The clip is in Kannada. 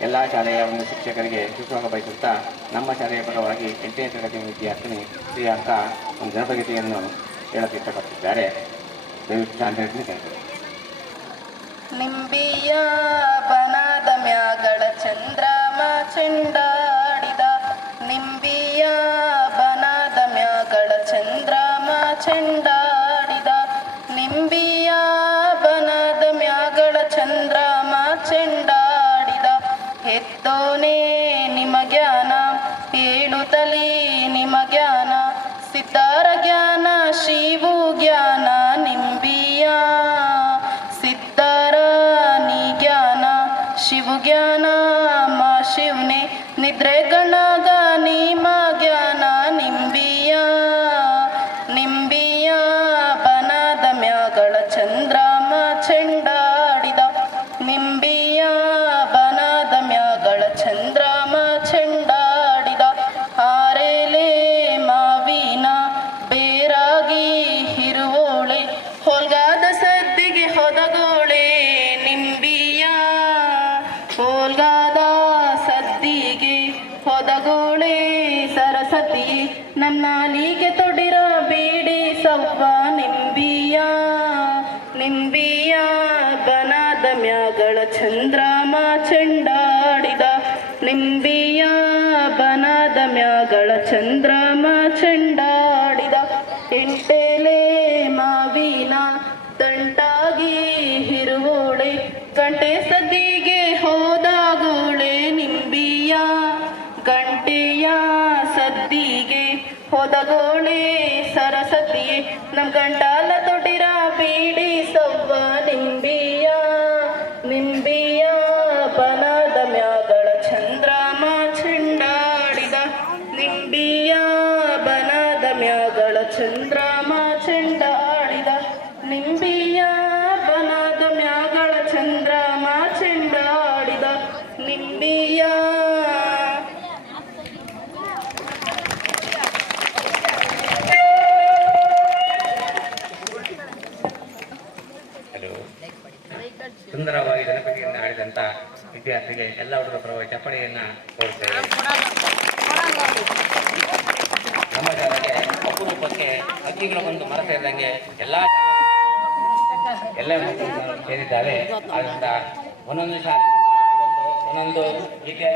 ಎಲ್ಲ ಶಾಲೆಯ ಒಂದು ಶಿಕ್ಷಕರಿಗೆ ಸುಸ್ವಾಗತ ಬಯಸುತ್ತಾ ನಮ್ಮ ಶಾಲೆಯ ಪರವಾಗಿ ಎಂಟನೇ ತರಗತಿ ವಿದ್ಯಾರ್ಥಿನಿ ಶ್ರೀಯಾಂಕ ಒಂದು ಜನಪಗೀತೆಯನ್ನು ಹೇಳಕ್ಕೆ ಇಷ್ಟಪಡ್ತಿದ್ದಾರೆ. ದಯವಿಟ್ಟು ನಿಂಬಿಯ ಬನದ ಮ್ಯಾಗಳ ಚಂದ್ರಮ ಚೆಂಡಾಡಿದ. ನಿಂಬಿಯ ಬನದ ಮ್ಯಾಗಳ ಚಂದ್ರಮ ಚೆಂಡಾಡಿದ ಹೆತ್ತೋನೇ ನಿಮ ಜ್ಞಾನ ಹೇಳುತ್ತಲೇ ನಿಮ ಜ್ಞಾನ ಸಿದ್ಧಾರ ಜ್ಞಾನ, ಶಿವು ಜ್ಞಾನ, ನಿಂಬಿಯ. ಸಿದ್ಧಾರ ನೀ ಜ್ಞಾನ, ಶಿವು ಜ್ಞಾನ, ಮಾ ಶಿವನೇ, ನಿದ್ರೆ ಗಣಗ ನೀಮ ಜ್ಞಾನ. ಹೊದಗೋಳೆ ಸರಸ್ವತಿ ನನ್ನ ನೀಗೆ ತೊಡಿರ ಬೀಡಿ ಸವ್ವ ನಿಂಬಿಯ. ನಿಂಬಿಯ ಬನಾದ ಮ್ಯಾಗಳ ಚಂದ್ರಮ ಚೆಂಡಾಡಿದ. ನಿಂಬಿಯ ಬನಾದ ಮ್ಯಾಗಳ ಚಂದ್ರಮ ಚೆಂಡಾಡಿದ ಹೋದಗೋಳೆ ಸರಸ್ವತಿ ನಮ್ ಗಂಟಾಲ ತೊಟ್ಟಿರ ಬೀಡಿ ಸವ್ವ ನಿಂಬಿಯ ನಿಂಬಿಯ ಬನದ ಮ್ಯಾಗಳ ಚಂದ್ರಮ ಚೆಂಡಾಡಿದ. ನಿಂಬಿಯ ಬನದ ಮ್ಯಾಗಳ ಚಂದ್ರಮ ಚೆಂಡಾಡಿದ. ನಿಂಬಿಯ ಸುಂದರವಾಗಿ ಜನಪದಿಯನ್ನು ಆಡಿದಂಥ ವಿದ್ಯಾರ್ಥಿಗೆ ಎಲ್ಲ ಹುಡುಗರ ಪರವಾಗಿ ಚಪ್ಪಡಿಯನ್ನು ಕೋರುತ್ತೇವೆ ನಮ್ಮ ಜನಕ್ಕೆ ಅಪರೂಪಕ್ಕೆ ಹಕ್ಕಿಗಳು ಒಂದು ಮರ ಇದ್ದಂಗೆ ಎಲ್ಲ ಎಲ್ಲ ಮಕ್ಕಳು ಸೇರಿದ್ದಾರೆ ಆದ್ದರಿಂದ ಒಂದೊಂದು ಶಾಲೆ ಒಂದು ಒಂದೊಂದು ರೀತಿಯ